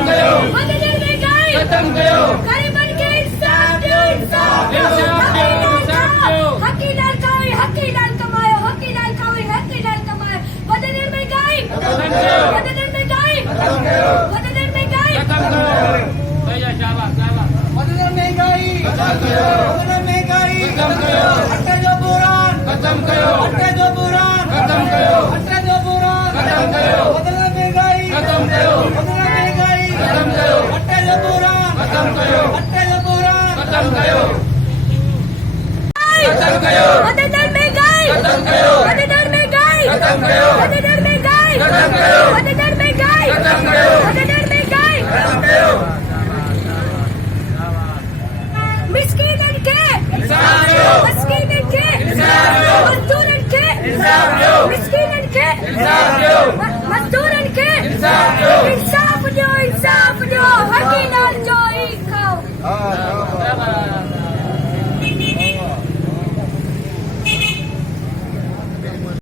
खत्म कयो गरीबन के इंसाफ दियो इंसाफ हकी लाल खाओ हकी लाल कमायो हकी लाल खाओ हकी लाल कमायो वधंदड़ महंगाई खत्म कयो वधंदड़ महंगाई खत्म कयो